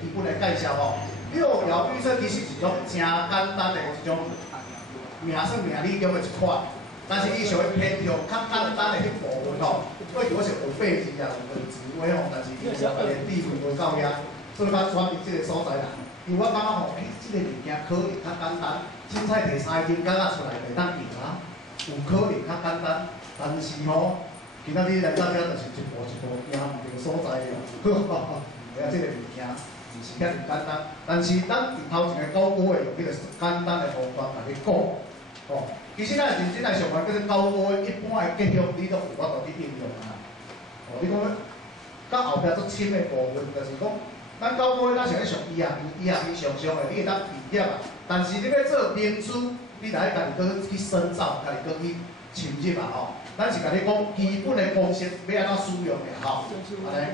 基本的介绍吼。六爻预测其实是一种真简单的一种命算命理中的一款，但是伊想要偏向较简单的迄部分吼。过去我是有8字啊，有文字话吼，但是伊连地位无够遐，所以较选择即个所在啦。因为我感觉吼，即个物件可能较简单，凊彩摕3斤角仔出来袂当用啊，有可能较简单，但是吼。 今仔日来到遮就是一步一步行毋对所在了，哎呀，即个物件毋是遐尔简单，但是咱伫头前个9个月用迄个简单的方法来去讲，哦，其实咱认真来上课，叫做9个月一般的结束，你都有法度去应用啊。哦，你讲到后壁足深的部分，就是讲，咱9个月咱想要上ERP上的，你会当毕业啊，但是你要做明书，你来家己搁去深造，家己搁去深入啊，吼。 咱是甲你讲基本的方式要安怎使用的吼，安尼，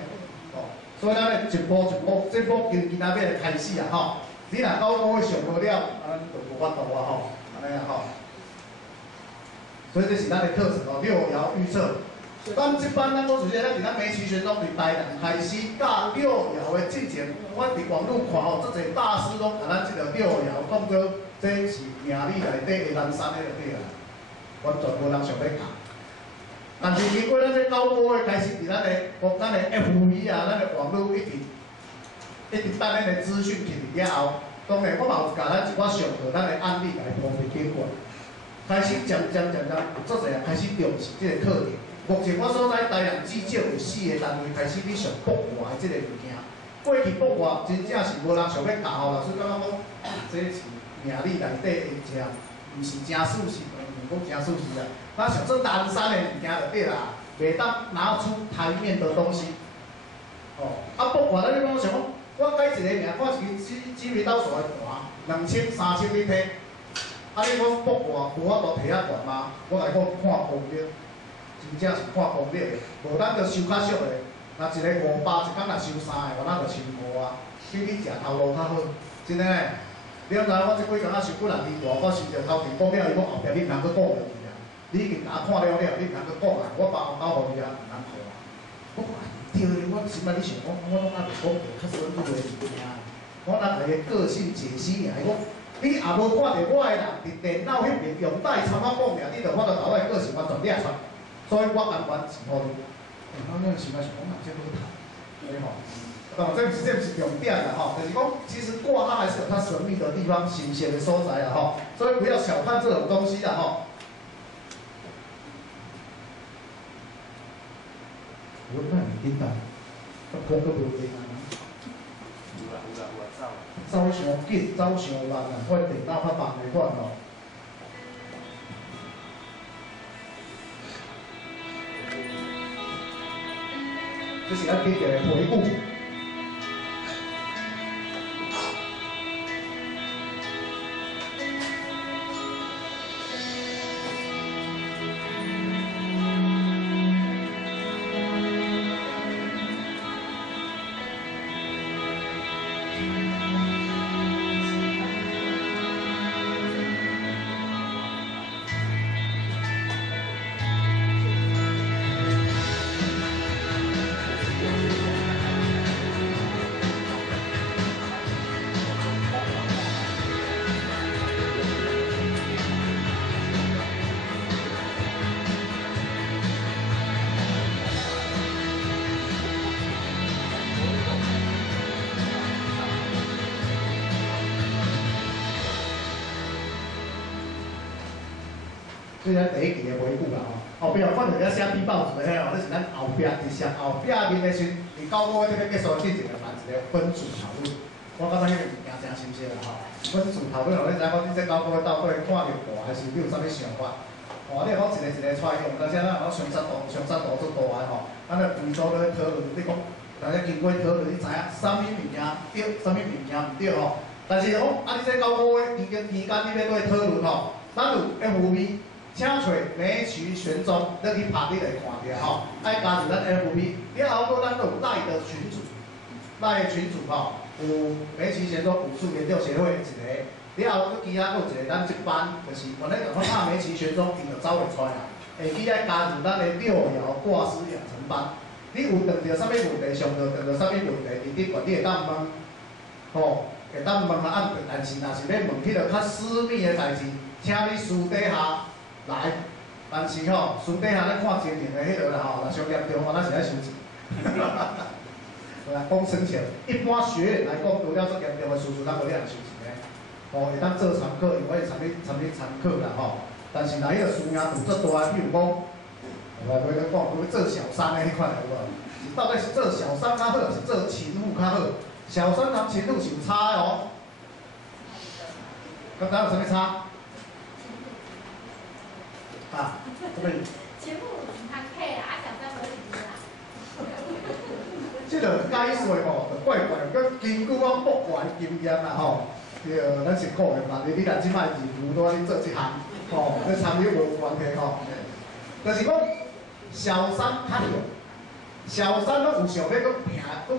哦，所以咱咧一步一步，这步今仔日开始啊吼，你若9个月上无了，咱就无法度啊吼，安尼啊吼。所以这是咱的课程哦，6爻预测。咱即班咱讲就是咱伫咱梅期玄宗伫台南开始教6爻的进前，我伫网络看吼，足侪大师拢甲咱即个6爻当做这是命理内底的南山的就对啦，完全无人想要教。 但是经过咱这9个月开始，伫咱的 FB 啊，咱的网络一直等咱的资讯起来了后，当然我嘛有甲咱一寡上课咱的案例来铺伫经过，开始渐渐有足侪人开始重视这个课程。目前我所在台南至少有4个单位开始咧上国外的这个物件。过去国外真正是无人想要教吼，老师感觉讲，这是命理内底的一项，毋是真属实。 讲真属实啊，咱想做南山的物件就对啦，袂当拿出台面的东西。哦，啊，国外咱你讲想讲，我改一个名，我是指名斗数的盘，2000、3000你摕，啊，你讲国外无法度摕遐悬吗？我来讲看攻略，真正是看攻略的，无咱着收较俗的，若一个500，一工若收3个，我咱着1500啊，比你食头路较好，真的呢。 你知影我即几工仔收几人离大，我收着头前讲了，伊讲后壁你毋通搁讲落去啊！你已经甲我看了，你毋通搁讲啊！我包交互你啊，毋通靠啊！我讲对咧，我心内你想讲，我拢还袂讲过较深入的物件。我拿个个性解析尔，伊讲你也无看着我的人伫电脑迄边用带参啊讲尔，你着看到我的个性完全掠出，所以我甘愿是互你。我那心内想讲，这好谈，对吼？ 哦，这不是重点啦吼，就是讲，其实卦它还是有它神秘的地方、新鲜的所在啦吼，所以不要小看这种东西啦吼。我那你叮当，我个无叮当。有啦，走上紧，走上慢啊，我电脑较慢的款吼。这是咱经典的回顾。 这是咱第1期的回顾啦吼，后壁反正遐写笔报纸的迄哦，这是咱后壁伫上后壁面的时，伫9个月这个结束进前，办一个分组讨论。我感觉迄个物件真新鲜啦吼。分组讨论，你知讲你这9个月到底看着大，还是你有啥物想法？哦，你讲一个出来用，而且咱讲上山图做大个吼，咱咧规组咧讨论，你讲大家经过讨论，你知影啥物物件对，啥物物件毋对吼。但是讲你这9个月期间你要去讨论吼，咱有 FB。 请找梅渠玄宗，你去拍你来看着吼，爱加入咱 FB， 了后咱有赖的群组，赖的群组吼，有梅渠玄宗武术研究协会一个，了后佮其他有一个咱这班，就是原来讲拍梅渠玄宗，伊就走会出来啊，会记来加入咱的6爻卦师养成班，你有遇到啥物问题，上到遇到啥物问题，伫顶管你会当问，吼，会当问啊，但是若是要问迄个较私密的代志，请你私底下来。但是吼，私底下咧看情形的迄个啦吼，若上严重，咱是爱收钱。来讲生钱，一般学员来讲，除了足严重的事，咱无咧收钱的。哦，会当做常客，因为参与常客啦吼。但是若迄个输赢度足大，比如讲，我袂讲，讲做小三的迄款有无？到底是做小三较好，是做情妇较好？小三同情妇是有差的哦。刚才有啥物差？啊，什么？情妇很客啊，小三无是啦。即个解说吼，就怪怪，佮根据我博玩经验啦吼，对，咱是苦的，但是你若即摆义务都你做即项，吼，你参与无关系吼。就是讲小三较弱，小三拢有想要佮拼，佮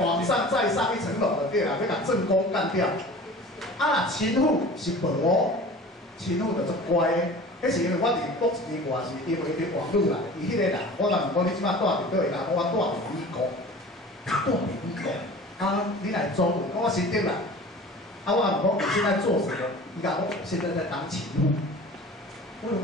往上再上一层楼就对啦，要甲正宫干掉。啊，情妇是无哦，情妇就足乖的。迄是因为我伫国之外，是因为伫网络啦，伊迄个人，我若问讲你即摆住伫倒位甲，我住伫美国，住伫美国，啊，你来中文，讲我新竹啦，啊，我问讲你现在做什么？伊甲我现在在当情妇。我讲，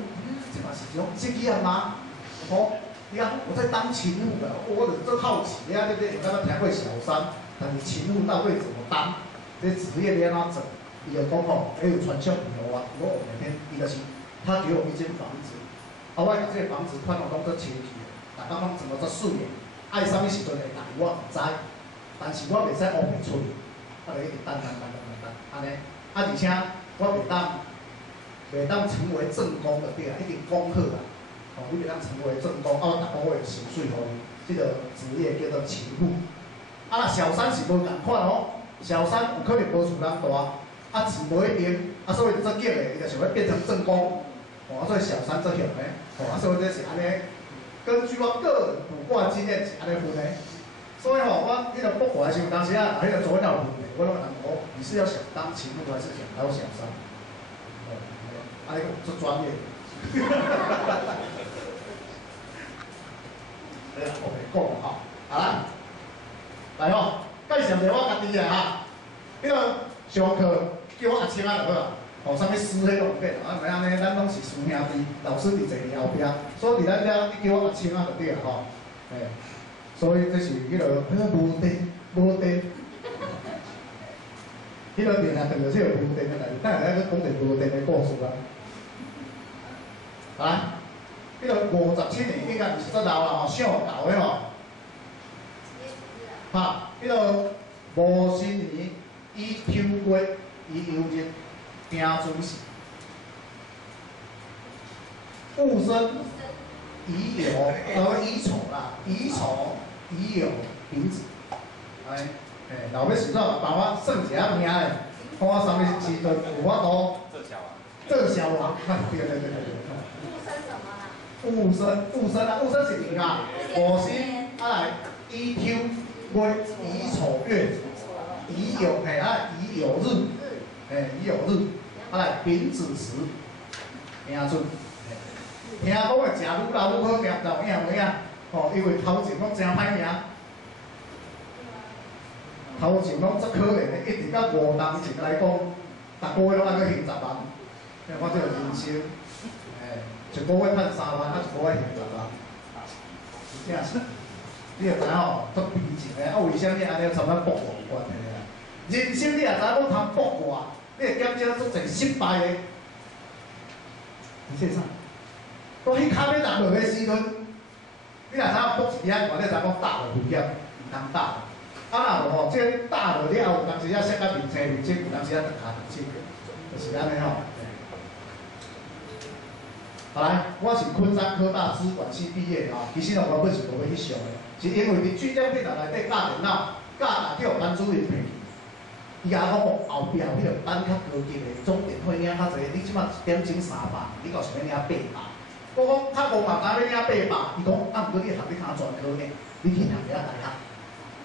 这嘛是一种职业吗？哦，伊讲我在当情妇啦，我就真好奇啊，对不对？有刚刚听过小三，但是情妇到底怎么当？这职业要安怎做？伊就讲吼，还有传销朋友啊，我每天伊就是。他给我一间房子，啊，我甲这个房子看到拢做清气的，逐工拢怎么做素颜，爱啥物时阵会来，我唔知，但是我袂使乌白出去，我就一直等，安尼，啊，而且我袂当成为正宫就对啦，一定讲好啦，哦，你袂当成为正宫，啊，我逐个月薪水互你，这个职业叫做情妇，啊，小三是无共款哦，小三有可能无厝人大，啊，钱无一定，啊，所以做紧的，伊就想要变成正宫。哦，所以小三做向的，哦，所以这是安尼。根据我个人卜卦经验是安尼分的。所以吼，我迄个卜卦的时候，当时啊，迄个左鸟问题，我拢问我，你是要想当情妇还是想当小三？哦，安尼做专业。哎呀，我袂讲啦吼，好啦，来吼，介绍一下我家己啊哈，迄个上课叫我阿青啊就好啦。哦，啥物师迄拢变，啊，袂安尼，咱拢是师兄弟，老师伫坐伫后壁，所以伫咱遮你叫我阿青啊就对啦吼，嘿，所以这是迄个无电，迄个电啊，等着这个无电的代志，等下咱去讲一个无电的故事啦。来，迄个57年应该是足老啦吼，上老的吼，哈，迄个无新年伊抽月伊游日。惊准时，戊申、乙酉乙丑啦，乙丑、乙酉、丙子，哎，老要是怎帮我算一下命嘞？看我啥物时阵有法度做小王，对。戊申啊，戊申是零啊，戊申啊来乙抽月、乙丑月、乙酉乙酉日，乙酉日。啊来丙子时，命准，听讲的食愈老愈好命，就影无影？吼，因为头前拢真歹命，头前拢足可怜的，一直到5当前来讲，逐个月拢爱去还10万，因为我这个人生，一个月赚3万，啊一个月还10万，是正是。你就知吼，足悲情的，啊为啥物安尼参咱卜卦有关系啊？人生你也知讲通卜卦。你会减少足侪失败的，你说啥？我迄骹要落落的时阵，你若知影卜一下，我你知讲大落危险，唔通打。啊，若无吼，这打落了后，有当时啊摔到面青面青，有当时啊断骹断手，就是安尼吼。好来，我是昆山科大资管系毕业的吼，其实我原本是无要去上的，是因为伫据点电脑内底教电脑，教哪叫班主任骗去。伊甲我讲后壁有迄个等较高级的总电费领较济，你即摆1点钟300，你到想要领800。我讲较无嘛，敢要领800，伊讲啊，毋过你学你考专科呢，你去读一下大学，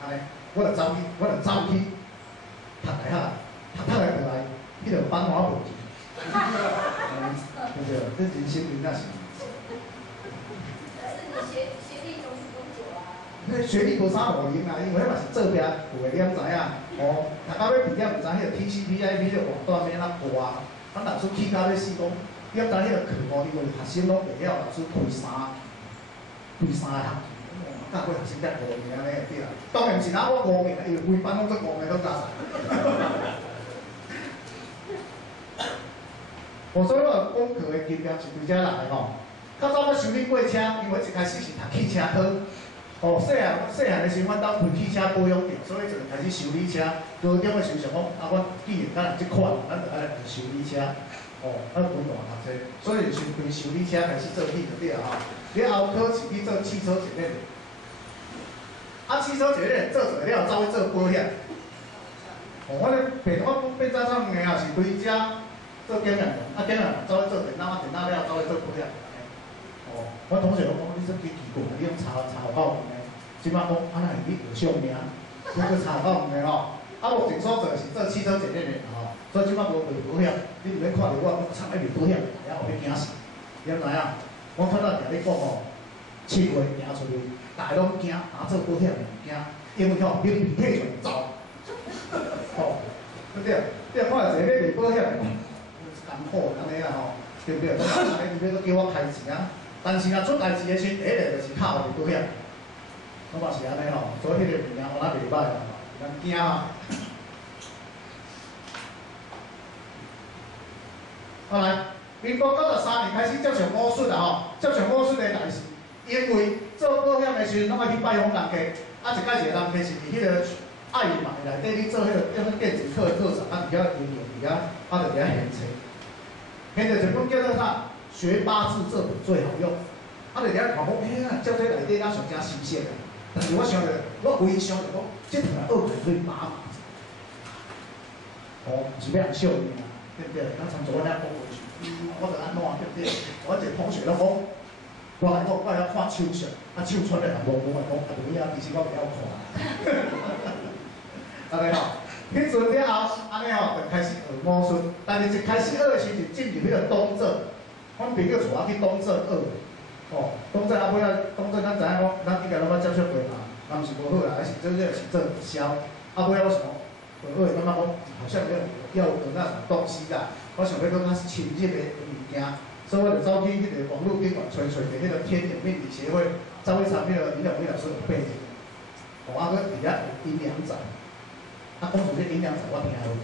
安尼，我就走去读大学，读来就来，迄个班我无去。对不对？这人生真正是。但是你学历都是工作啊。迄学历无啥路用啊，因为迄嘛是做壁有诶，你毋知影？哦，大家要毕业毋知迄个 TCP/IP 迄个网段免哪挂啊？咱老师气到要死讲，你毋知迄个课哦，因为学生拢袂晓，老师开三个学期。教过学生才5名安尼对啊，当然毋是哪我5名，因为规班拢做5名都加晒。所以我讲课的经验是对遮来吼。较早要修理过车，因为一开始是读汽车科。哦，细汉的时候，阮兜开汽车保养店，所以就开始修理车。高中的时候想讲，我既然咱有即款，咱就爱来修理车。哦，本大读册，所以先从修理车开始做起就对啊吼。了后考试去做汽车检验。汽车检验做做了，走去做保险。哦，我咧变早创的啊，是对遮做检验员，检验员走去做电脑，电脑了走去做保险。哦，我同学讲，你这几奇怪，你用查有够用的，即摆讲哪会你有上名，你去查有够用的吼。目前所做是做汽车检验员吼，所以即摆无卖保险，你如免看到我厂咧卖保险，也互你惊死，你知影？我看到定咧讲吼，7月行出去。大家拢惊，做保险的惊，因为吼，你体全走，吼，对不对？你看一个咧卖保险的，艰苦安尼啊吼，对不对？我安尼你要叫我开钱啊，但是若出代志的时，第一个就是靠卖保险，我嘛是安尼吼，所以迄个物件我哪袂歹啊，人惊啊。好来，民国93年开始接受武术啊吼，接受武术的代志。因为做保险的时阵，拢爱去拜访人家，一届一个人家是伫迄个爱马内底去做迄个电子课的课程，伫遐应用伫遐，就伫遐现册。现着一本叫做啥？学八字这本最好用。就伫遐看讲，照这内底咱上正新鲜的。但是我想着，我唯一想着讲，这条学来对麻麻。哦，是要人笑伊啊，对不对？咱从昨天讲过去，我着安怎对不对？我一个同学拢讲。我来讲，我要看手相，手穿的人无讲，无影，其实我袂晓看。安尼吼，迄阵了后，安尼吼就开始学武术。但是一开始学的时阵进入迄个东正，阮朋友带我去东正学。哦，东正尾仔，东正咱知影讲，咱应该拢捌接触过嘛，但是无好啦，还是做直销。尾仔我想，学感觉讲好像要有那种东西啦，我想要搁较深入的物件。所以我就走去迄个网络宾馆找着迄个天眼命理协会，走去参迄个林永辉老师的背景。哦，搁伫遐有阴阳仔，讲出这阴阳仔我听无，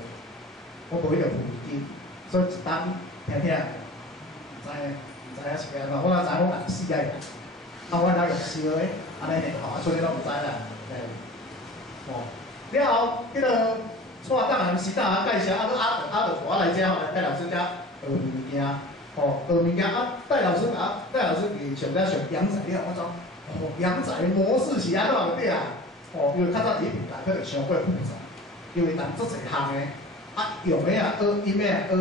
我无迄个福音，所以一当听，唔知影是安怎，我哪知我人死个，我哪用烧的，安尼嘞吼，所以拢唔知啦，哦，了后迄个蔡档啊，时档介绍，搁阿德带我来遮吼，来带老师遮学物件。哦，学物件戴老师上上阳仔了，我讲哦，阳仔模式是安怎个对啊？哦，因为较早伫平台可能伤过复杂，因为人做侪项的，用的学阴的学，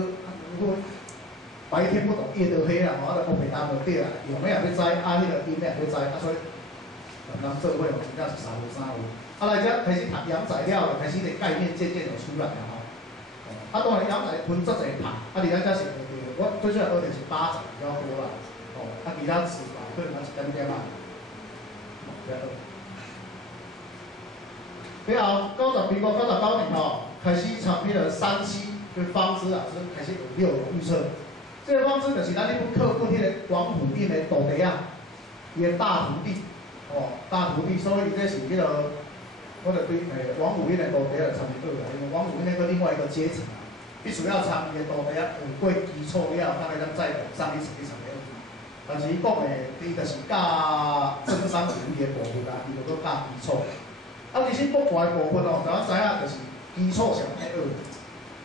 白天不懂夜都黑啦，吼，就白当就对啦，用的要知，迄个阴的要知，所以人做伙真正是三无三无。来遮开始读阳仔了，开始个概念渐渐就出来了吼。当然阳仔分足侪拍，伫咱遮是。我最主要学的是8仔比较多啦，哦，其他词法可能一点点嘛，了后民国99年吼，开始参迄个37跟方知老师开始有6种预测。这个方知就是咱迄本课本迄个王府印的徒弟啊，伊的大徒弟，哦，大徒弟，所以这是迄个，我就对王府印的徒弟来参与啦，因为王府印那个另外一个阶层。必须要参伊个徒弟啊，学过基础了，才会当再上去实际上的。但是伊讲的，伊就是教增商盈利的部分啦，伊就搁教基础。其实国外的部分哦，大家知影就是基础上爱学。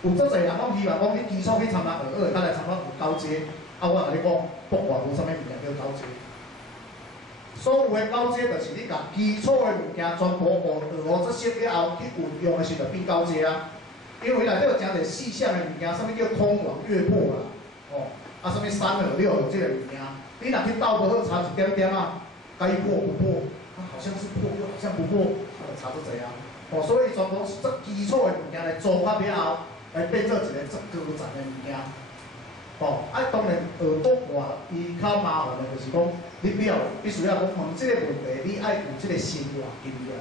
有足侪人讲希望讲你基础去参加学，咱来参加有高阶。我甲你讲，国外无啥物物件叫高阶。所有的高阶就是你甲基础的物件全部学这些了后去运用的时候变高阶啊。因为内底有诚侪细项的物件，啥物叫空亡月破啦，哦，啥物3合6合这个物件，你若去斗无好查一点点啊，该破不破，好像是破又好像不破，查出这样，哦，所以全部是这基础的物件来组合了后，来变做一个足高层的物件，哦，啊，当然学国外伊较麻烦的就是讲，你必须要讲问即个问题，你爱有即个生活经验。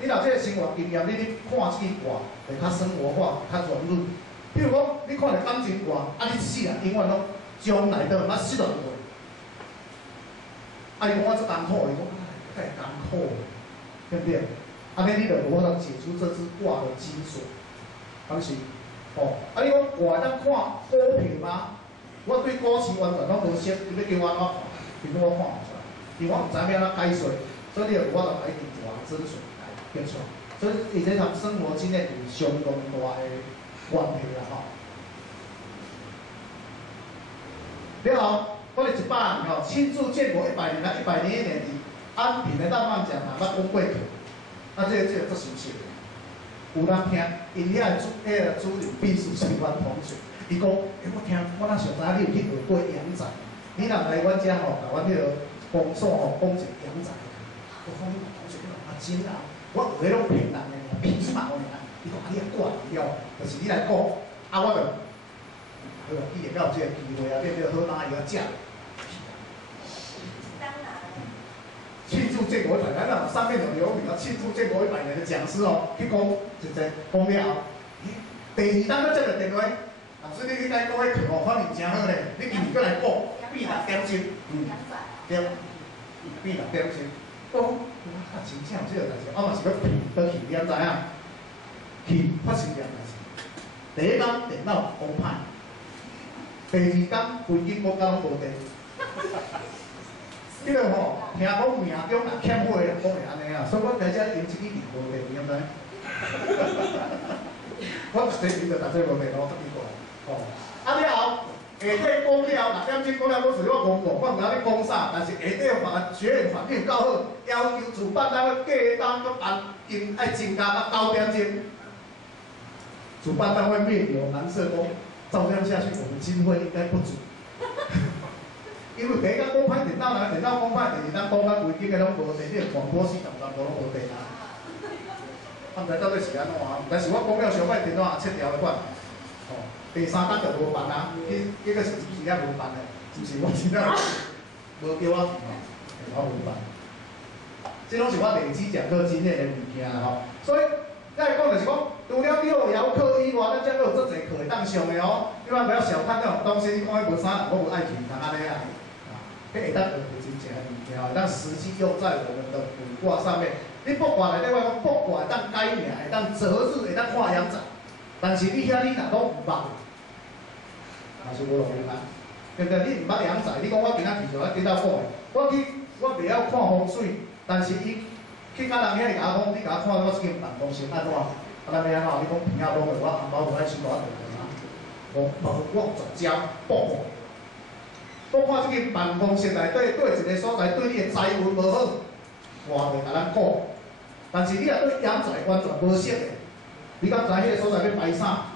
你若即个生活经验，你看即个卦会较生活化，较圆润。比如讲，你看着感情卦，啊，你一世人永远拢将来都毋捌失落过。啊，伊讲我足艰苦，伊讲太艰苦了，对不对？安尼你就无法通解出这支卦的精髓，敢是？哦，啊，你讲卦当看股票吗？我对股市完全拢无熟，你要叫我安怎看？其实我看唔出来，因为我唔知要安怎解说，所以你就无法通来用卦真水来结出来。所以伊这同生活经验有相当大的关系啦，吼。了后，我哋100年吼，庆祝建国100年啦，100年的安平的浪漫讲堂，捌讲过去。啊，这个足熟悉的，有人听，因遐主任秘书是阮同学，伊讲，我听，我哪想知影你有去学过阳宅？你若来阮遮吼，甲阮迄个公所吼讲一个阳宅，我讲你同学，你阿真啊，我学的拢骗人的，皮毛尔。伊讲你也怪了，就是你来讲，啊，我就，好，既然有这个机会啊，变做好拿伊个食。庆祝建国100年，咱上面就留名啊，庆祝建国100年的讲师哦，去讲一个讲了后，第2天要接个电话，老师你该讲迄课哦，反应真好咧，你今日过来讲，变6点钟，对，变6点钟，讲啊真正有这个代志，我嘛是要去，你知影？去发生件代志。第1天电脑讲歹，第2天飞机国家拢无电。迄个吼，听讲命中若欠火，讲会安尼啊，所以我在遮用一支电无电，你知影？我第一就逐做无电，我发过来。哦，啊了后，下底讲了6点钟讲了，我随我讲过，我毋知你讲啥，但是下底学院环境够好，要求主办单位加单搁办金爱增加到9点钟。主办单位面有难色，讲照这样下去，我们经费应该不足。因为第一天讲歹电脑，电脑讲歹，第2天讲歹规矩个拢无电，你广播系统全部拢无电啊。啊，毋知到底是安怎啊？但是我讲了上摆电脑也切掉了款。哦，第3天就无办啊，迄个是也无办的，就是我真正无叫我去哦，我无办。这拢是我累积讲课经验的物件啦吼，所以再讲就是讲，除了你有遥课以外，咱才有足侪课会当上的哦。你万不要小看这种东西，你讲迄无啥人，我无爱去，通安尼啊。迄会当学真正的物件，会当实际用在我们的卜卦上面。你卜卦内底我讲卜卦会当改名，会当择日，会当看阳宅。但是你遐你若拢毋捌，也是无路用啊。对不对？你毋捌阳宅，你讲我今仔去就我颠倒讲的，我袂晓看风水，但是伊去甲人遐里甲我讲，你甲我看我这间办公室安怎？啊，咱要安怎？你讲平下拢的，我红包有爱收偌济啊？我专家卜卦。我看即间办公室内底对一个所在对你的财运无好，我袂甲咱讲。但是你若对阳宅完全无熟的，你敢知迄个所在要摆啥？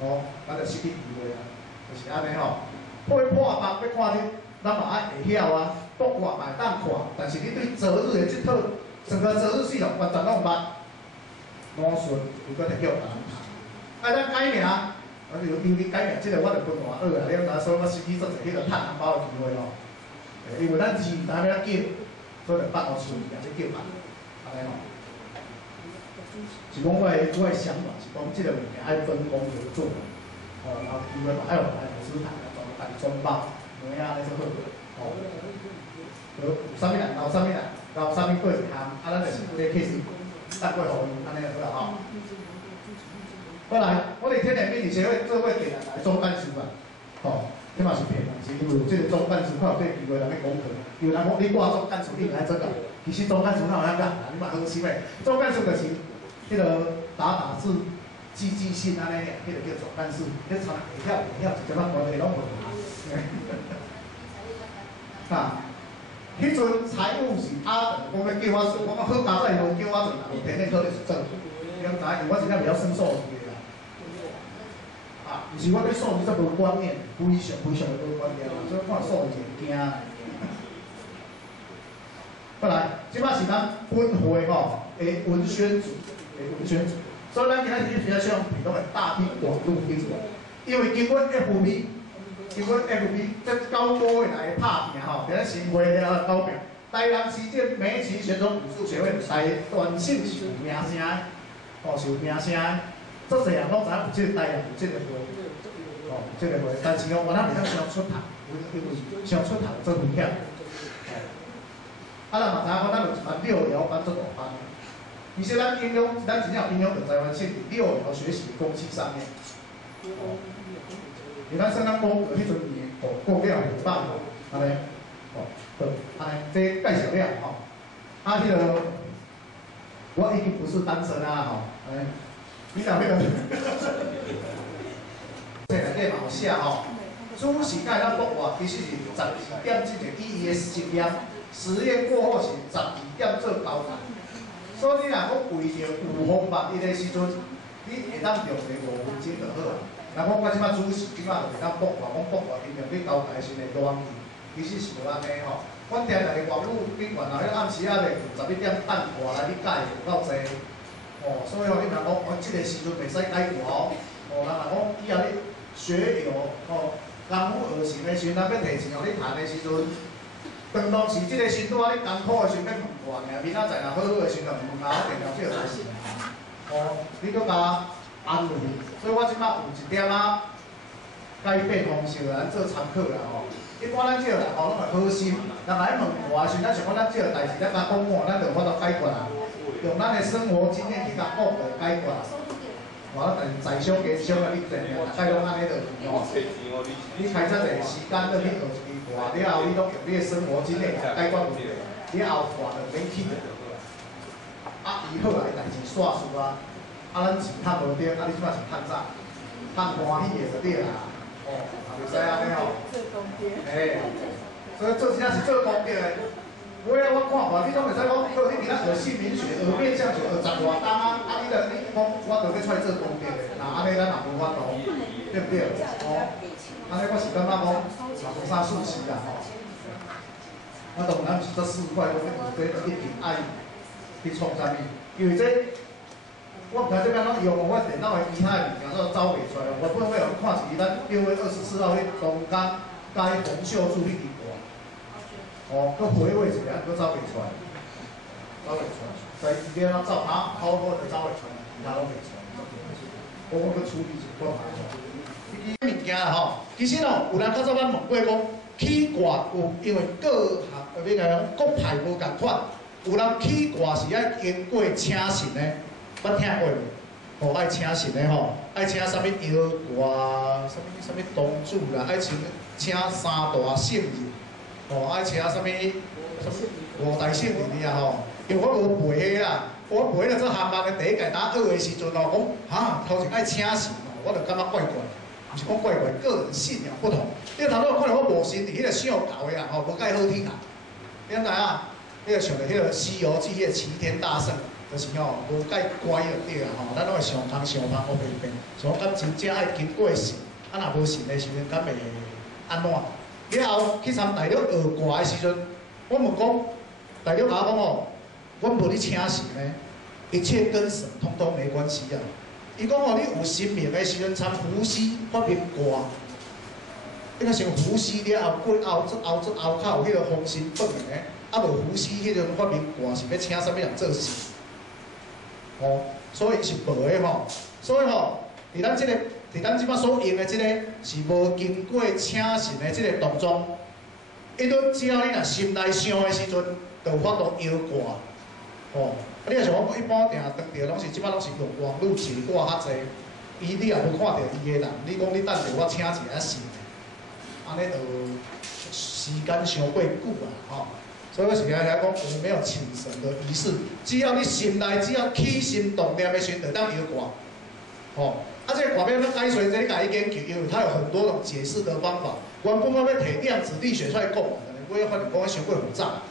哦，咱就失去机会啊，就是安尼吼。破北要看你，咱嘛爱会晓啊。卜卦嘛会当看，但是你对择日的即套整个择日系统完全拢毋捌，脑笋有个特叫人拍。啊，咱改名。我就因为改名，即个我就分偌学啊，你知，所以我失去做者迄个趁红包的机会咯。因为咱字毋知要怎叫，所以就捌我处理，也是叫人，安尼吼。是讲我的想法是讲，即个物件爱分工合作，哦，然后机会嘛爱有来老师谈，家己专包，每啊安尼做好，哦。有啥物人，有啥物人，有啥物过一项，啊，咱就是这 case， 等过互伊，安尼就好啦吼。后来，我哋天然命理协会做伙给人来总干事嘛，吼，这嘛是骗人，是因为这个总干事看有这个机会人咧讲课，有人讲你挂总干事，你来做个，其实总干事哪有人讲，你嘛好心诶，总干事就是迄个打字、寄信安尼，迄个叫总干事，迄从会晓，直接把关系拢无啊。迄阵财务是阿等，我要叫我做，我讲好佳哉无叫我做，无天天可能是正，你知？因为我真正袂晓算数字。毋是我对数字则无观念，非常的无观念啦，所以看数字会惊。过来，即摆是咱本会吼的文宣组，所以咱今仔日比较希望提供的大批网络应用，因为经过 FB， 这9个月来拍拼吼，伫咧新会了搞拼。台南市政美骑宣传武术协会台全省是有名声的，哦是有名声的。足侪人拢知影有即个台南有即个会，哦有即个会，但是哦，我咱袂当伤出头，因为伤出头做危险。啊，咱嘛知影讲，咱有一班6爻班做大班的，而且咱应用，咱真正应用在台湾县6爻学习的风气上面。哦，而咱算咱讲迄阵年，哦，过了很棒哦，安尼，哦，对，安尼，这介绍了吼。啊，迄个，我已经不是单身啊，吼，安尼，你讲迄个，这内底嘛有写吼，主时间咱国外其实是12点进行意义的10点。实验过后是12点做交谈，所以你若讲为着有方法伊个时阵，你会当用个5分钟就好啊。若讲我即摆主持，即摆就会当博话，讲博话应用你交谈时的软语，其实是无安尼吼。阮听来网络顶悬啊，迄暗时仔咧11点等话来你改有够济，哦，所以哦，你若讲我即个时阵袂使改话哦，哦，人若讲以后你学有哦，功夫学成的时阵，咱要提钱互你谈的时阵。当当时即个时拄啊，你艰苦的时阵要问我尔，明仔载若好好的时阵，问甲我电话即个代志。哦，你搁甲安慰，所以我即摆有一点仔改变方式，咱做参考啦吼。一般咱即个人吼，拢会好心，人来问我的时阵，咱想讲咱即个代志，咱甲讲满，咱就有法度解决啦。用咱的生活经验去甲讲，就解决啦。我但是在商言商啊，你尽量大概拢安尼就哦。你开遮个时间，你去学一句话了后，你拢用你的生活经验解决问题，你后话就免去就好啦。啊，以后来代志煞事啊，咱钱趁无着，你即摆是趁啥？趁欢喜的就对啦。哦，也袂使安尼吼。嘿，所以做真正是做功德的。我看法，你总袂使讲，你今仔学姓名学、学面相学、学10外档啊，你讲我就要出来做功德的，那安尼咱也无法度，对不对？哦，安尼我是感觉讲，也无啥事实啦吼。我当然是做4块，我一定爱去创啥物，因为这我毋知这边拢用我电脑的其他的物件都找袂出来，我本来有看是咱6月24号迄东港该洪秀柱迄支歌。哦，佮回味一下，佮找袂出来，找袂出来，在伊边仔找啊，好好就找袂出来，其他拢袂出来。我佮处理一个牌吼。伊物件吼，其实吼，有人较早咱问过讲，起卦有因为各行要讲各派无共款，有人起卦是爱经过请神的，捌听过无？哦，爱请神的吼，爱请啥物妖卦，啥物东主啦，爱请3大圣人。哦，爱请啥物5大圣人哩啊吼，因为我无背迄啦，我背了做项目的第一届打学的时阵哦，讲哈头前爱请神哦，我就感觉怪怪，毋是讲怪怪，个人信仰不同。你头拄看到我无信伫迄个上搞的啦，吼，无介好听啊。你知影？你个想着迄个《西游记》迄个齐天大圣，就是吼无介乖就对啦吼，咱拢会上空学白白，所以敢真正爱经过神，啊若无神的时阵，敢会安怎？了后去参大陆学卦的时阵，我问讲，大陆甲我讲哦，阮无咧请神呢，一切跟神通通没关系啊。伊讲哦，你有神明的时阵参伏羲发明卦，你若像伏羲了后，过后口有迄个封神榜的，啊无伏羲迄种发明卦是要请啥物人做神？哦，所以是无的吼，所以吼，伫咱即个。伫咱即摆所用的即个是无经过请神的即个动作，伊都只要你若心内想的时阵，就有法度摇卦。哦，你若像我一般定当着拢是即摆拢是用网络解卦较济，伊你也无看到伊个人，你讲你等下我请一个神，安尼就时间伤过久啊，吼。所以我是来讲，我没有请神的仪式，只要你心内只要起心动念的时阵，就当摇卦。哦。啊，这个卦要怎解说？这你家己研究，因为它有很多种解释的方法。原本我要摕量子力学出来讲，我发现讲伤过复杂。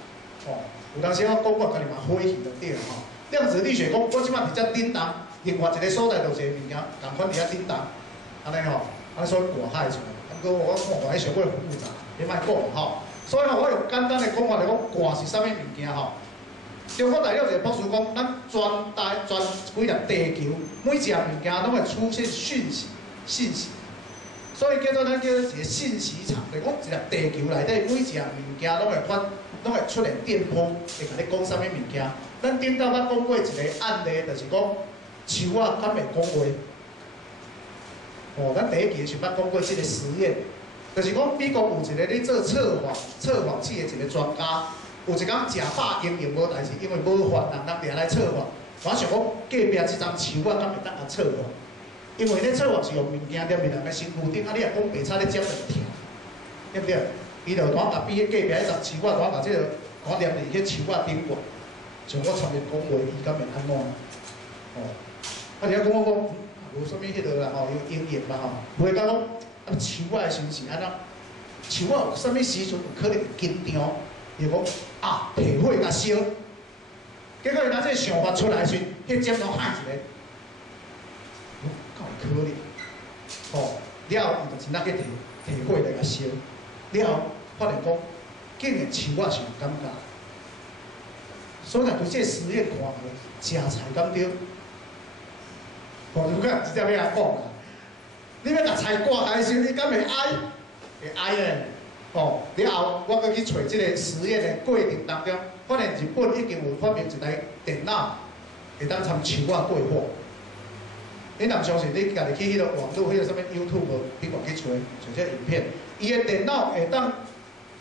哦，有当时我讲我家己嘛欢喜就对了吼。量子力学讲，我即摆伫遮叮当，另外一个所在就一个物件，共款伫遐叮当，安尼吼，安尼所以卦害出来。不过我看卦迄伤过复杂，你莫讲吼。所以吼，我用简单的讲法来讲，卦是啥物物件吼？中国大陆一个博士讲，咱全几粒地球，每一样物件拢会出现讯息，所以叫做咱叫一个信息场，就是讲一个地球内底每一样物件拢会出现电波，会甲你讲啥物物件。咱顶头捌讲过一个案例，就是讲树仔敢会讲话。哦，咱第一期是捌讲过即个实验，就是讲美国有一个咧做测谎器的一个专家，有一天食饱营营无代志，因为无饭，人掠来测谎。我想讲隔壁即丛树仔敢会当来测谎？因为咧测谎是用物件踮伫人的身躯顶，啊，你若讲白菜咧尖就会疼，对不对？伊就当甲比隔壁迄丛树仔，当甲即个当踮伫迄树仔顶悬，像我参伊讲话，伊敢会安怎？哦，啊，你讲无啥物迄落啦吼，有经验啦吼，袂讲树仔的身是安怎？树仔有啥物时阵有可能会紧张？伊讲啊，提火甲烧，结果伊拿这个想法出来时，迄尖拢喊一个，敢有可能？吼，了后伊就真正去提火来甲烧，了后发现讲，竟然树仔是有感觉。所以若对这个实验看落，真菜敢对？哦，如果直接要安讲啦，你要甲菜挂开时，你敢会哀？会哀嘞。哦，了后我搁去找即个实验的过程当中，发现日本已经有发明一台电脑，会当参树仔过火。你若相信，你家己去迄个网络，迄个什么 YouTube 顶管去找这影片，伊的电脑会当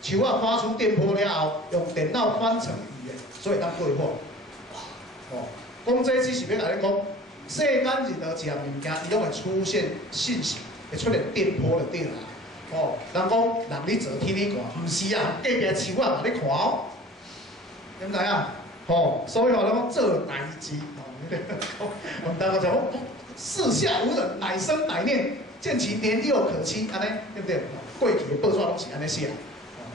树仔发出电波了后，用电脑翻成语言，所以当过火。哦，讲这只是要甲你讲。世间任何一样物件，伊拢会出现信息，会出现电波就对啦。哦，人讲人你做天你看，毋是啊，隔壁树仔嘛你看哦，知唔知啊？哦，所以话咱讲做代志，哦，我们当个讲四下无人，乃生乃念，见其年幼可期，安尼对不对？过去的报纸拢是安尼写，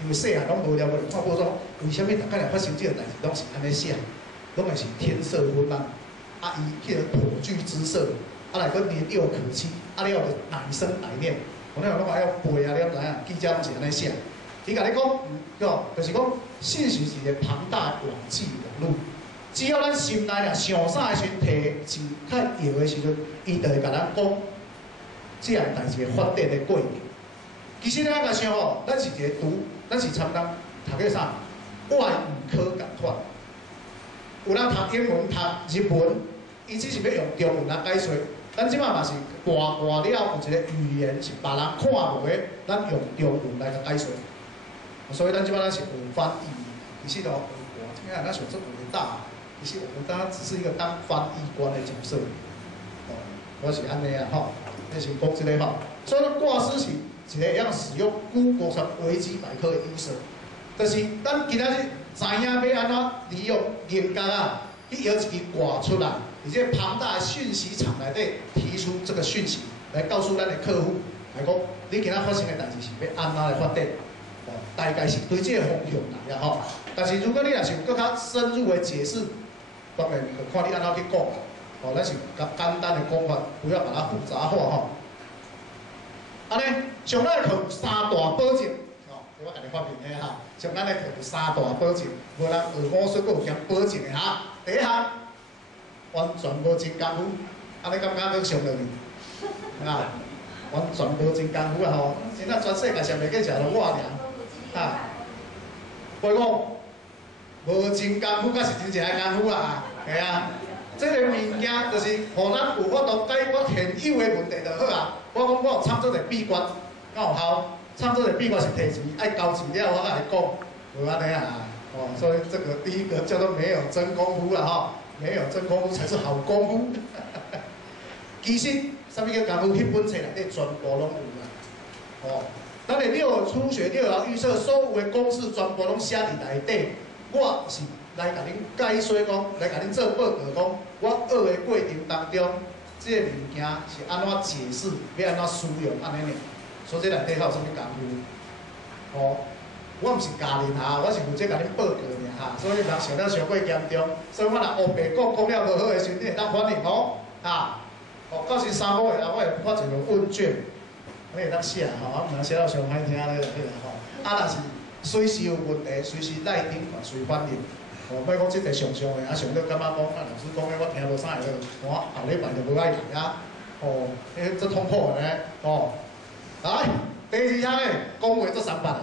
因为细汉拢无了，无看报纸，为虾米大概发生这个代志拢是安尼写，拢会是天色昏暗。啊，伊迄个颇具姿色，啊来个年幼可期，啊了后就乃生乃念，我那拢爱要背啊，你知影？记者拢是安尼写。伊甲你讲，哟，就是讲信息是一个庞大的网际网络，只要咱心内若想啥的时阵，提是较摇的时阵，伊就会甲咱讲这样代志的发展的过程。其实咱甲想吼，咱是一个咱是参当读个啥外语科共款。有人读英文、读日文，伊只是要用中文来解说。咱即摆嘛是挂了，有一个语言是别人看无的，咱用中文来甲解说。所以咱即摆咱是学翻译，其实哦，我这样咱想做伟大，其实我们当然只是一个当翻译官的角色。哦，我是安尼啊，吼，那是讲即个吼。所以挂失是一个会用使用 Google 上维基百科的 user， 就是咱今仔日。知影要安怎利用人格啊，去摇一支挂出来，而且庞大的讯息场内底提出这个讯息，来告诉咱的客户，来讲你今仔发生的代志是要安怎来发展，哦，大概是对这个方向来啊吼。但是如果你若是有更较深入的解释，当然就看你安怎去讲，哦，咱是较简单的讲法，不要把它复杂化吼。安尼，上咱靠三大保证。我甲你发明的哈，像咱咧有三大保证，无人学武术，阁有兼保证的哈。第一项，完全无真功夫，安尼感觉阁上落去，啊，完全无真功夫啊吼，真正全世界上袂过食到我尔，啊，所以讲无真功夫，才是真正的功夫啊，系啊。这个物件就是，互咱有法度解决现有的问题就好啊。我讲我有参做者秘诀，敢有效？唱作的秘诀是提钱，爱交钱了，我甲你讲，无安尼啊，哦，所以这个第一个叫做没有真功夫啦，吼，没有真功夫才是好功夫。其实，啥物叫功夫？迄本册内底全部拢有啦，哦，咱的六初学六爻预测，所有的公式全部拢写伫内底。我是来甲恁解说讲，来甲恁做报告讲，我学的过程当中，这个物件是安怎解释，要安怎使用，安尼呢？所以这内底还有啥物功夫？哦，我毋是教练哈，我是负责甲恁报告尔哈。所以人想了伤过严重，所以我若黑白讲了无好的时阵，你会当反映哦，哈。哦，到时3个月后，我会发一个问卷，你会当写吼，啊，毋通写到上歹听咧就对啦吼。啊，若是随时有问题，随时来电或随反映。哦，莫讲即个上的，啊上了感觉讲，啊老师讲的我听无啥会，我后礼拜就无爱来啊。哦，迄足痛苦的咧，哦。来，第二项咧，讲话做三八的，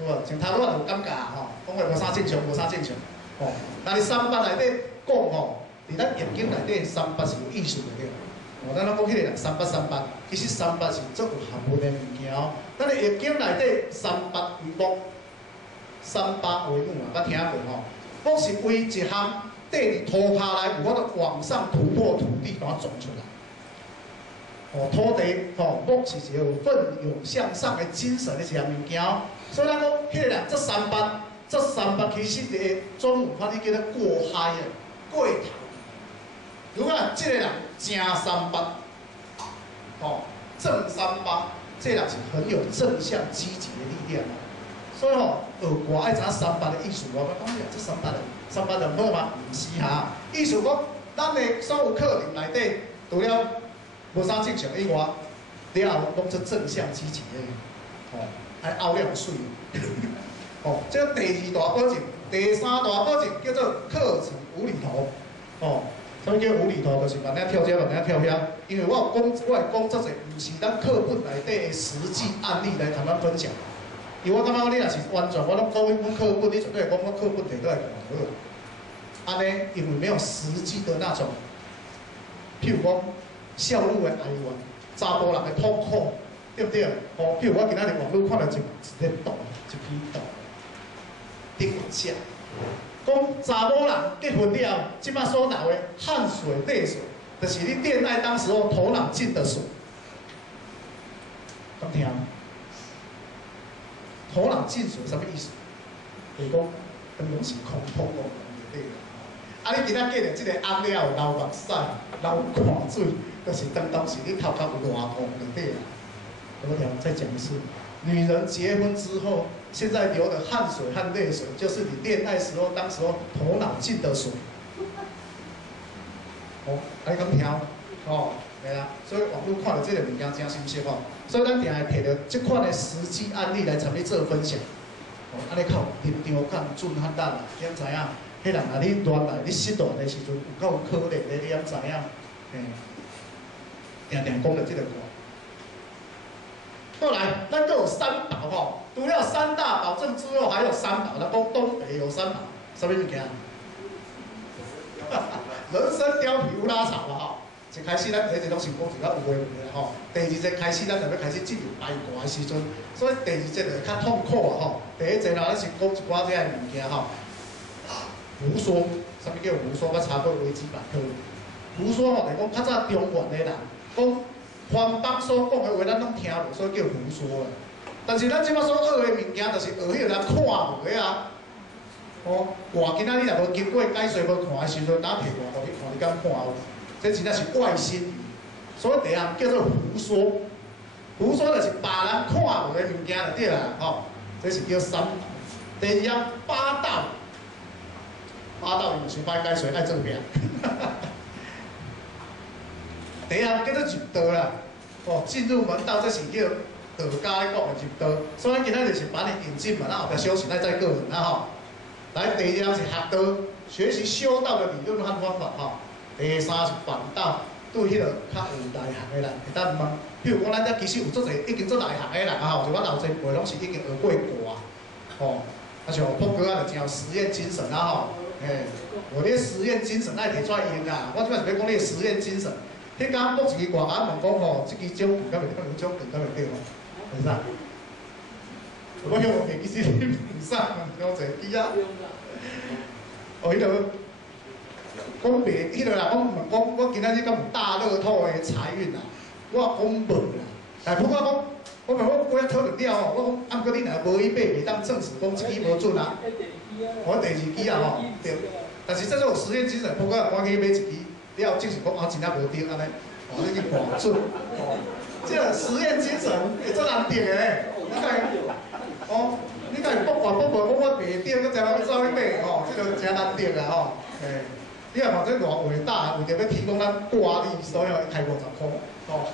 有无？像头拄仔有感觉吼，讲话无啥正常，无啥正常。哦，但是三八内底讲吼，伫咱易经内底三八是有意思的对。哦，咱拢讲迄个人三八三八，其实三八是做有学问的物件哦。咱的易经内底三八为木，三八为母啊，捌听过吼？木是为一项缀伫土骹内，有法度往上突破土地，把它种出来。哦，土地吼，木是一个有奋勇向上的精神的一项物件哦。所以咱讲，迄个人这三八。这三八其实伫中文翻译叫做过海啊，过头。如果这个人正三八，哦，正三八，这个人是很有正向积极的力量啊。所以吼，学歌爱知影三八的意思，我讲呀，这三八就好嘛？唔是哈，意思讲，咱的所有课程内底，除了无啥正常以外，了后拢做正向积极的，哦，爱拗量水。哦，这第二大保证，第三大保证叫做课程无厘头。哦，什么叫无厘头？就是慢点跳这，慢点跳遐。因为我会讲这些，不是咱课本内底的实际案例来同咱分享。因为我感觉你若是完全我拢讲迄本课本，你绝对会讲我课本摕倒来看好。安尼，因为没有实际的那种，譬如讲孝路的哀怨，查甫人的痛苦，对不对？哦，譬如我今仔日网络看到一个图，一篇图。顶下，讲查某人结婚了，即摆所流的汗水泪水，就是你恋爱当时候头脑进的水。敢听？头脑进水什么意思？就是讲，根本是空空的，对啦。啊，你今仔嫁着即个翁了，流目屎、流汗水，就是当时你头壳有偌红就对啦。怎么听？再讲一次，女人结婚之后。现在流的汗水和泪水，就是你恋爱时候当时候头脑进的水。哦，你咁听哦，对啦。所以网络看到这个物件真熟悉哦。所以咱定系摕到这款的实际案例来参与做分享。哦，安尼靠临场感准较咱啦，你知影？迄人啊，你原来你失恋的时阵有够可怜的，你知影？嘿，定讲到这个话。后来，咱都有三宝吼，除了三大保证之后，还有三宝。咱讲东北有三宝，什么物件？人参、貂皮、乌拉草嘛吼。一开始咱第一节拢先讲一个有诶物吼，第二节开始咱就要开始进入八卦诶时阵，所以第二节就较痛苦啊吼。第一节啦，咱先讲一寡这个物件吼。胡说，什么叫胡说？我查过维基百科。胡说吼，就是讲较早中原诶人讲。番邦所讲的话，咱拢听无，所以叫胡说啦。但是咱即摆所学的物件，就是学迄个人看无的啊。哦，外今仔你若无经过解说无看的时阵，哪摕外互你看，你敢看有？这真正是外星语。所以第一项叫做胡说，胡说就是别人看无的物件就对啦，吼。这是叫三宝。第二项八道，八道有想歹解说爱做咩？第一项叫做入道啦，哦，进入门道，这是叫道家讲的入道。所以咱今仔就是把你引进嘛，咱后壁休息，咱再个人啦吼。来，第二项是学道，学习修道的理论和方法吼。第三是反道，对迄个较有内行的人会当问。比如讲，咱遮其实有足侪已经做内行的人啊吼，就我老前辈拢是已经学过卦，吼，啊像破哥啊，就真有实验精神啊吼，嘿，我咧实验精神爱摕出来用啊，我即摆是要讲你的实验精神。迄间卜一支卦，俺问讲吼，即支种敢袂对，迄种敢袂对吼？会使？我向我其实你唔使问，我坐机啊。哦，迄个讲袂，迄个人讲问讲，我今仔日敢有大乐透的财运啊？我讲无啦，但不过讲，我遐讨论了吼，我讲，过你若无去买，袂当证实讲即支无准啊。我第二支啊吼，对。但是这种实验精神，不过我去买一支。了，就是讲啊，真正无对安尼，哦，你去看准，哦，这个实验精神会做难定的咧。你讲，哦，你讲卜卦卜无，我袂对，我怎样走去买吼？这个真难定啊吼，嘿，你看嘛，这偌伟大，为着要提供咱挂历，所以开50块，哦。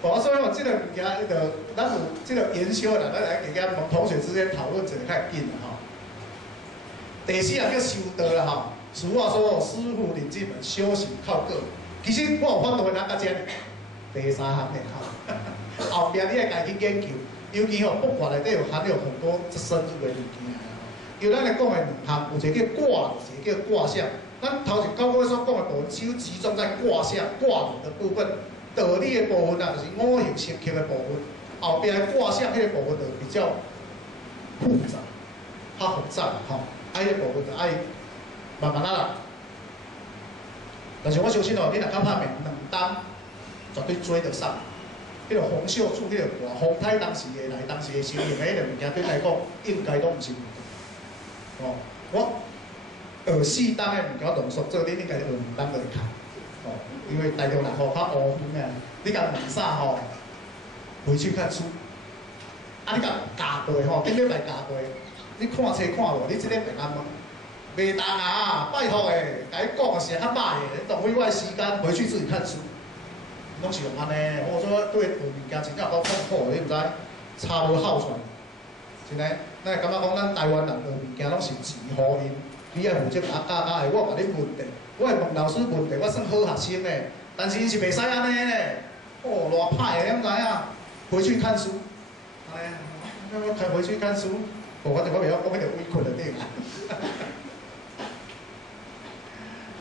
哦，所以我这个物件，迄个咱有这个研修啦，咱来加同学之间讨论，就较会紧啦吼。第四项叫修道啦吼。俗话说：“师傅领进门，修行靠个人。”其实我有法度的人较真。第三项咧吼，后边你要家己研究，尤其吼卜卦内底有含有很多深入的物件。由咱来讲的两项，有一个叫卦，一个叫卦象。咱头前九哥所讲的部分，只有集中在卦象、卦理的部分。道理的部分啊，就是五行生克的部分。后边的卦象迄个部分就比较复杂，较复杂吼。迄个部分就爱慢慢来。但是我相信哦，你若敢拍面两单，绝对追得上。迄个洪秀柱，迄个卦，洪太当时的来，当时的形容，迄个物件对来讲，应该拢毋是问题。哦，我学四单的物件浓缩做，你应该学两单就会看。哦，因为大陆人吼较乌远啊，你甲问啥吼，回去看书。啊，你甲教背吼，顶礼拜教背，你看册看无？你即个平安吗？袂当啊！拜托诶，甲你讲个是较歹诶，浪费我的时间，回去自己看书。拢是用安尼，我说对学物件真正够痛苦，你毋知，差无孝顺。真诶，咱会感觉讲咱台湾人学物件拢是钱互因，你爱负责甲教的，我甲你问题，我会问老师问题，我算好学生诶，但是伊是袂使安尼咧，哦，偌歹诶，你毋知影？回去看书，安尼，我开回去看书，我袂晓讲迄个委屈就对啦。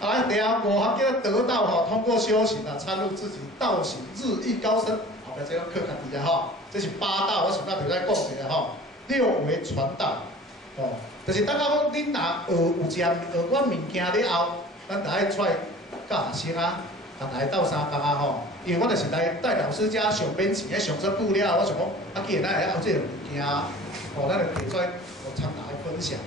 来，第5项叫得道吼，通过修行啊，参入自己道行，日益高升。后壁这个课家己啊吼，这是8道，我想咱就再讲一下吼。6为传道，哦，就是等到讲恁若学阮物件了后，咱就爱出来教学生啊，甲大家斗相共啊吼。因为我就是来带老师家上免钱，上足久了，我想讲，啊，既然咱会晓这个物件，哦，咱就提出来和参大家分享。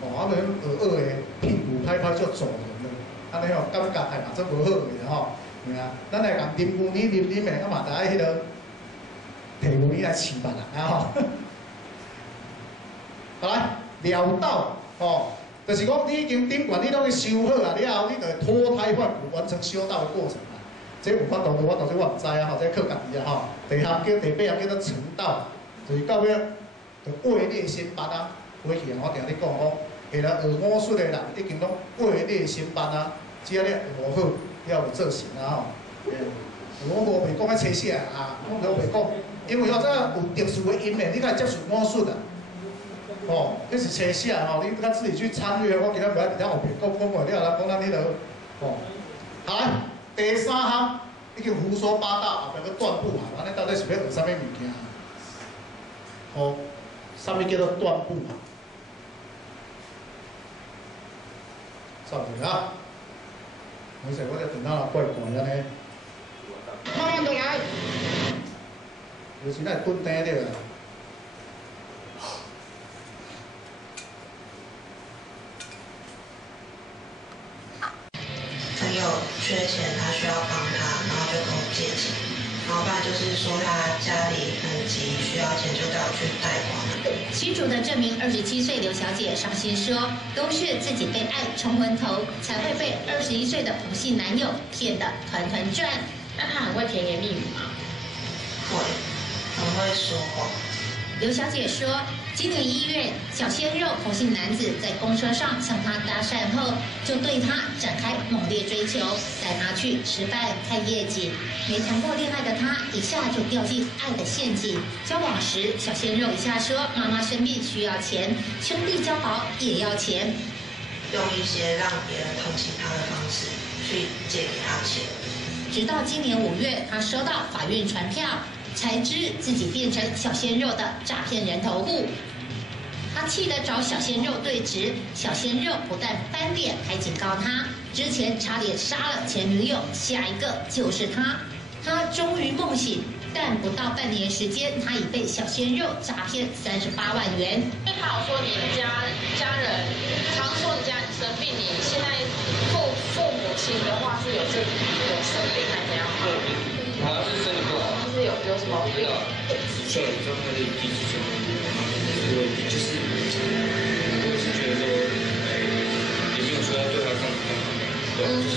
哦，啊，免学的屁股拍拍就走人了。安尼吼，感觉还嘛真无好个吼，对啊，咱来共啉牛奶啉的，啊嘛，大家迄个摕牛奶来饲别人啊吼。好来，了道哦，就是讲你已经顶悬，你拢去修好啊了后，你就会脱胎换骨，完成修道的过程啊。这有法度无法度，这我毋知啊吼，这靠家己啊吼。第8项叫做成道，就是到尾就位列仙班啊。过去啊，我定咧讲讲。下来学武术的人已经拢位列仙班啊，只要你学好，了有做成啊吼。我无袂讲啊车写啊，我袂讲，因为这有特殊的因缘，你才接触武术的。哦，这是车写吼，你较自己去参与，我今仔袂伫遐后边讲话了，人讲咱迄落哦。好来，第3项已经胡说八道，后壁个断步啊，安尼到底是要学啥物物件？哦，啥物叫做断步啊？走去啊！没事，我这电脑怪怪安尼。慢慢来。有时咱蹲低着。朋友缺钱，他需要帮他，然后就跟我借钱，然后不然就是说他家里很急，需要钱就带我去贷款。失主的这名27岁刘小姐伤心说，都是自己被爱冲昏头，才会被21岁的同性男友骗得团团转。那他很会甜言蜜语吗？会，很会说谎。刘小姐说，今年1月，小鲜肉同性男子在公车上向她搭讪后，就对她展开猛烈追求，带她去吃饭、看夜景。没谈过恋爱的她，一下就掉进爱的陷阱。交往时，小鲜肉一下说妈妈生病需要钱，兄弟交保也要钱，用一些让别人同情他的方式去借给他钱。直到今年5月，她收到法院传票，才知自己变成小鲜肉的诈骗人头户。他气得找小鲜肉对质，小鲜肉不但翻脸，还警告他，之前差点杀了前女友，下一个就是他。他终于梦醒，但不到半年时间，他已被小鲜肉诈骗38万元。因为他有说你家人常说你家人生病，你现在父母亲的话是有生病还是怎样？好像是身体不好，就是有什么病？像他的鼻子什么问题，就是我是觉得说，也没有说要对他干嘛干嘛，对，就是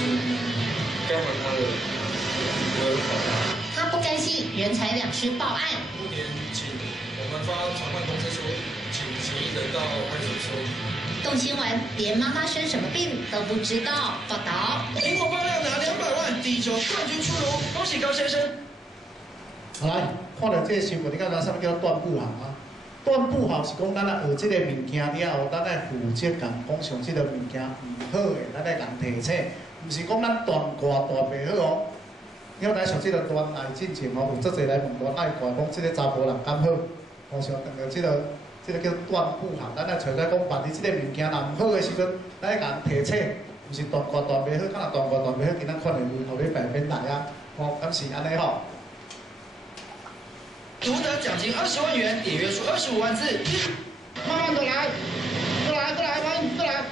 该还他的，我会还他。他不甘心，人财两失报案。目前请我们发传唤通知书，请嫌疑人到派出所。动新闻连妈妈生什么病都不知道。报道。苹果爆料拿200万，第9冠军出炉，恭喜高先生！好来，看到这个新闻，你敢知啥物叫断布行啊？断布行是讲咱来学即个物件了后，咱来负责讲像即个物件唔好诶，咱来讲提醒，毋是讲咱断挂断袂好哦。因为咱像即个端来进前哦，有足侪来问我爱挂讲即个查甫人敢好，哦像当着即个叫断布行，咱来找来讲，万一即个物件若唔好诶时阵，咱来讲提醒，毋是断挂断袂好，敢若断挂断袂好，今仔看到后尾白免来啊，哦，敢是安尼吼。 独得奖金20万元，点阅数25万字。慢慢的来，过来，慢过来。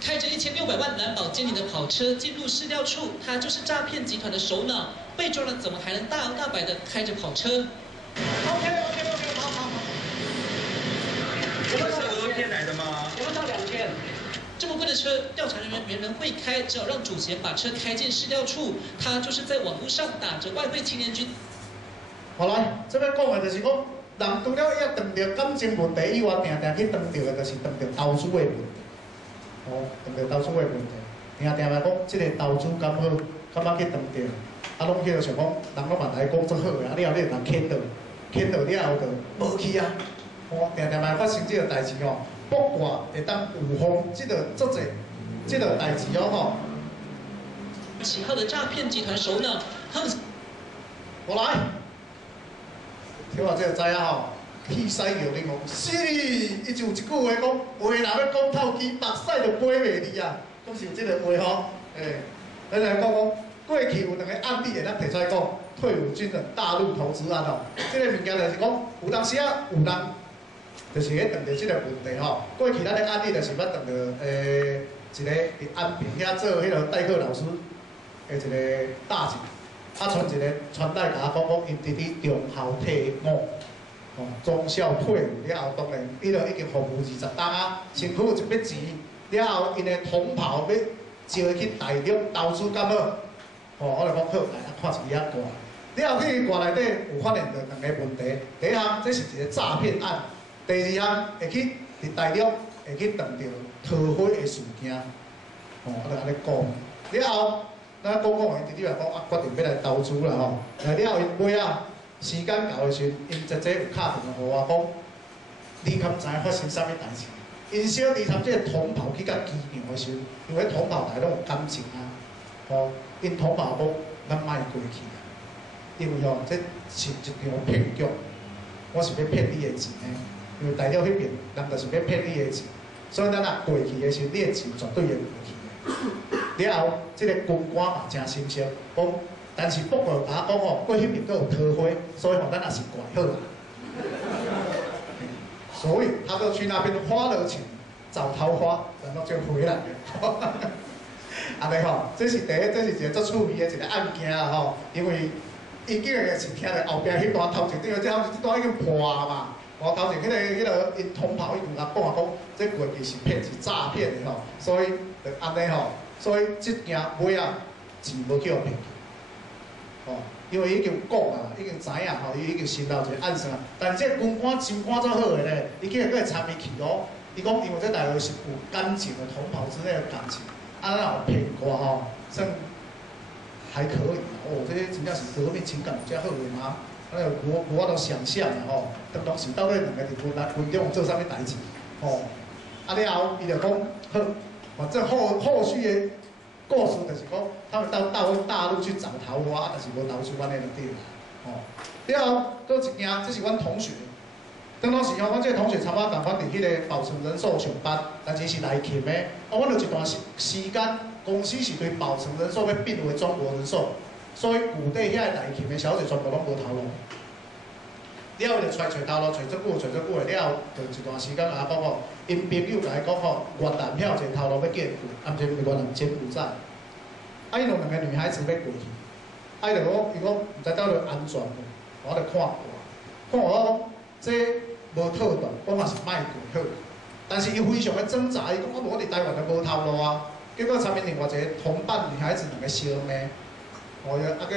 开着1600万蓝宝坚尼的跑车进入市调处，他就是诈骗集团的首脑。被抓了，怎么还能大摇大摆的开着跑车 OK， 好。这个是讹骗来的吗？我们到2天。这么贵的车，调查人员没人会开，只好让主嫌把车开进市调处。他就是在网络上打着外汇青年军。 好来，这边讲的就是讲，人除了要碰到感情问题以外，定去碰到的就是碰到投资的问题。哦，碰到投资的问题，定来讲，这个投资敢好，敢捌去碰到，啊，拢去就想讲，人拢嘛来讲足好的，啊，你后你人牵到了后就无去啊。哦，定来发生这个代志哦，八卦会当预防这个足侪这个代志哦吼。起号的诈骗集团首脑，他们。我来。 听我这个知影吼，气死叫你讲，是，伊就有一句话讲，话若要讲透气，目屎就飞袂离啊，讲是有这个话吼，咱来讲过去有2个案例会咱提出来讲，退伍军人大陆投资案吼，这个物件就是讲，有当时啊，有人就是咧碰到这个问题吼，过去咱的案例就是捌碰到一个伫安平遐做迄个代课老师的一个大姐。 啊，传一个传代甲我讲，因伫咧中校退伍，哦，中校退伍了后，当然，伊就已经服务20档啊，身躯有一笔钱，了后因的同袍要招去大陆投资敢好，哦，我就讲好，来啊，看一个挂。了后去挂内底有发现到2个问题，第一项这是一个诈骗案，第二项会去伫大陆会去碰到逃毁的事件，哦，我就安尼讲，了后。 咱讲伊直直来讲啊，决定要来投资啦吼。来了后，因尾啊，时间到的时阵，因姐姐有敲电话互我讲，你敢知发生啥物代志？因小弟参这个同袍去甲机场的时阵，因为同袍台拢有感情啊，吼，因同袍讲，咱莫过去啊，因为吼，这是一场骗局，我是要骗你的钱的，因为大陆迄边人就是要骗你的钱，所以咱若过去的时阵，你的钱绝对会过去的。 了后，即个军官嘛真心实，讲，但是不过甲我讲吼，过迄边佫有桃花，所以吼咱也是怪好啦。所以他就去那边花了钱找桃花，然后就回来了。安尼吼，这是第一，这是一个足趣味的一个案件啦吼，因为伊竟然是听着后壁迄段头前，因为这段已经破嘛，我头前迄个因同袍伊同甲讲这过去是骗是诈骗的吼，所以就安尼吼。 所以即件尾啊，钱无去互骗去，哦，因为已经讲啊，已经知影吼，伊已经心头一个暗算啊。但这军官心肝足好诶咧，伊竟然佫会参与去哦。伊讲，因为这大陆是有感情的同袍之间的感情，啊，咱有骗过吼，算还可以哦。这些真正是革命情感有遮好诶吗？啊，我都想象啦吼，当时到底2个伫军中做啥物代志？哦，啊了后，伊就讲好。 反正后续的故事就是讲，他们到大陆去找桃花，但是无投资安尼就对啦。哦，了后，搁一件，这是阮同学。当时吼，阮这个同学参我共款伫迄个宝成人寿上班，但是是内勤的。啊，阮就一段时间，公司是对宝成人寿要并为中国人寿，所以旧底遐内勤的小姐全部拢无头路。了后就找头路，找足久的，了后就一段时间啊，讲吼，因朋友甲伊讲吼，越南遐有一个头路要过，啊，毋是越南柬埔寨，啊，伊有2个女孩子要过去，啊，伊就讲，伊讲毋知到底安全无，我就看我讲，这无套动，我嘛是莫过好，但是伊非常的挣扎，伊讲我伫台湾就无头路啊，结果参面另外一个同伴女孩子2个相骂，哦，啊个，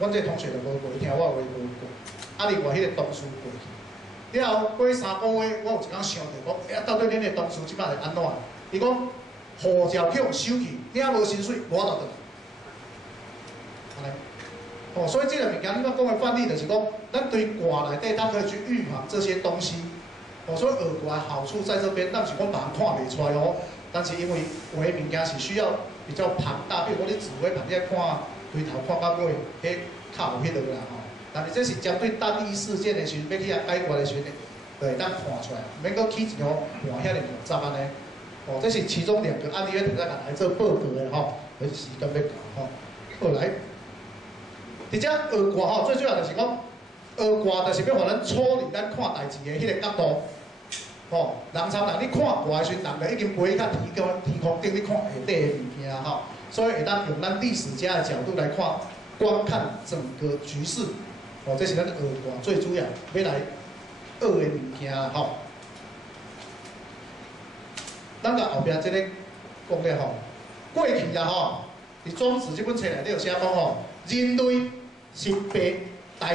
阮这同学就无过去听我话无过。 啊！另外迄个同事过去，了后过3个月，我有一工想着讲，哎，到底恁个同事即摆是安怎？伊讲护照去互收去，领无薪水，无法度转。安尼，哦，所以这个物件你要讲的范例就是讲，咱对卦内底，咱可以去预防这些东西。哦，所以学卦好处在这边，但是讲别人看袂出来哦。但是因为有的物件是需要比较庞大，比如讲你紫微盘，你爱看规头看到尾，迄较有迄落啦吼。但是这是针对单一事件的时候，要去解决的时候，就会当看出来，免搁起一条换遐尼复杂安尼。哦，这是其中2个案例，要大家来做报告的吼，有时间要讲吼。好来，伫遮学卦吼，最主要就是讲，学卦就是要互咱处理咱看代志的迄个角度。吼，人参人你看卦的时阵，人就已经飞较天空顶，你看下底的物件吼，所以会当用咱历史家的角度来看，观看整个局势。哦，这是咱学卦最主要要来学的物件吼。咱甲后壁这个讲咧吼，过去啊吼，伫《庄子》这本册内底有写讲吼，人类是大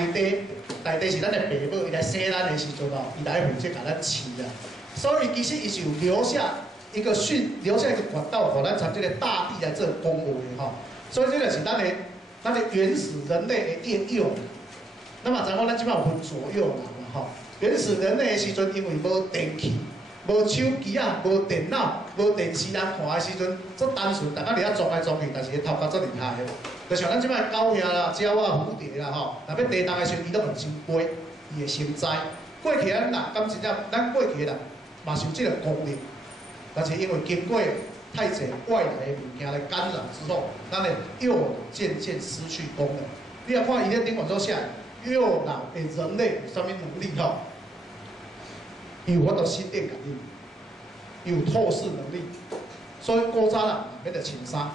地是咱的爸母，伊来生咱的时阵哦，伊来负责甲咱饲啊。所以其实伊是有留下一个管道，互咱从这个大地来做讲话的吼。所以这个是咱的原始人类的应用。那么知影咱即摆有分左右脑嘛吼。原始人类的时阵，因为无电器、无手机啊、无电脑、无电视人看的时阵，足单纯，大家伫遐撞来撞去，但是伊头壳足厉害的。就像咱即摆狗遐啦、鸟啊、蝴蝶啦吼，若要地动的时阵，伊都能先飞，伊会先知。过去咱人，敢真正咱过去的人嘛是有即个功能，但是因为经过太侪外来的物件来干扰之后，咱的右脑渐渐失去功能。你若看伊咧顶文所写，右脑的人类有啥物能力吼？有法度心电感应，有透视能力。所以古早人免得穿衫，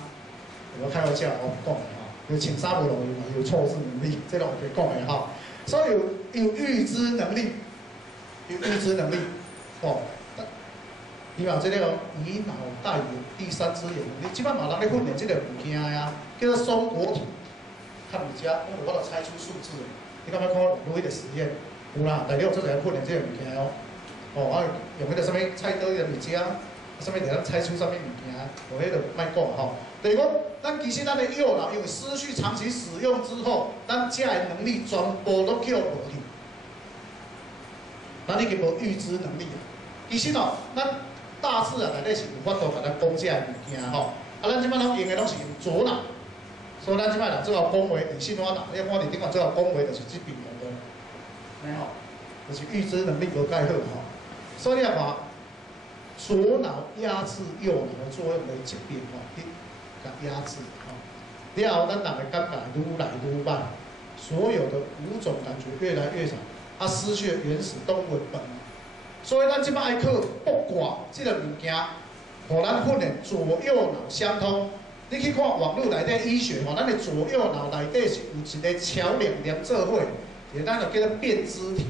我开玩笑我讲的吼，有穿衫无容易嘛，有透视能力，这个我可以讲的吼。所以有预知能力，哦。伊嘛即个以脑代言第三只眼能力，即摆嘛人咧训练即个物件呀，叫做松果体。看你家，我有法度猜出数字的。你敢要看有迄个实验？有啦，内底有做一个训练即个物件哦。哦，啊用迄个啥物菜刀迄个物件，啥物会当猜出啥物物件，无迄个卖讲吼。就是讲，咱其实咱的右脑因为失去长期使用之后，咱遮的能力全部都叫无去，咱已经无预知能力了。其实哦，咱大自然内底是有法度甲咱讲遮的物件吼。啊，咱即摆拢用的拢是用左脑，所以咱即摆人最后讲话伫信花脑，你看伫顶下最后讲话就是即边的，没吼，就是预知能力无介好吼。所以你看，左脑压制右脑的作用为一边吼，你甲压制吼，了后咱人的感觉愈来愈慢，所有的5种感觉越来越少，它失去了原始动物的本能。所以咱即摆爱靠卜卦这个物件，互咱训练左右脑相通。你去看网络内底医学吼，咱的左右脑内底是有一个桥梁连做伙，就是咱就叫做辨知体，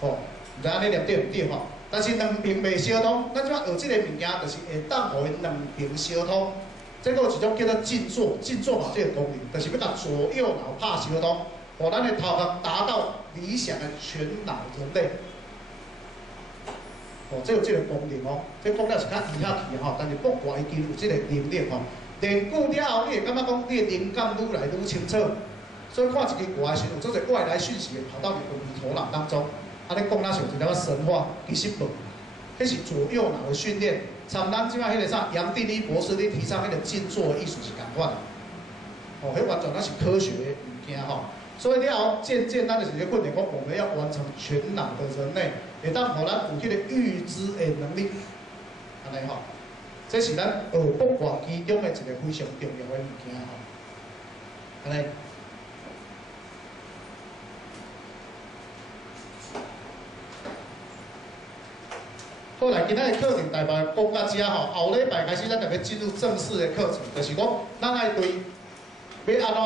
吼，毋知安尼念对毋对吼？但是两边袂相通，咱即摆学即个物件，就是会当互因两边相通。这个有一种叫做静坐，静坐嘛，这个功能，就是要甲左右脑拍相通，互咱的头壳达到理想的全脑人类。哦，这有这个功能哦，这讲了是较医学去吼，但是卜卦已经有这个能力吼。练久了后，你会感觉讲你的灵感愈来愈清楚，所以看一支卦的时候，有做者外来讯息跑到你的头脑当中。啊，你讲那是有一条神话，其实无，迄是左右脑的训练。像咱即摆迄个啥杨定一博士咧提倡迄个静坐的艺术是共款的，哦，迄完全那是科学的物件吼。所以了后渐渐咱就是咧训练讲，我们要完成全脑的人类，会当互咱有迄个预知的能力，安尼吼。这是咱学卜卦其中的一个非常重要的物件吼，安尼。好来，今仔的课程大概讲到遮吼，后礼拜开始咱就要进入正式的课程，就是讲咱爱对要安怎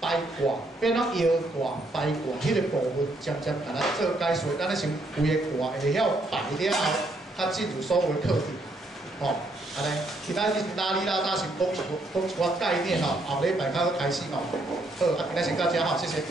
排卦，要安怎摇卦、排卦迄个部分，渐渐甲咱做解说。咱咧先规个卦会晓排了后，较进入所有的课程，吼。安尼，今仔日拉里拉达先讲一寡概念吼，后礼拜较开始吼。好，啊，今仔先到遮吼，谢谢。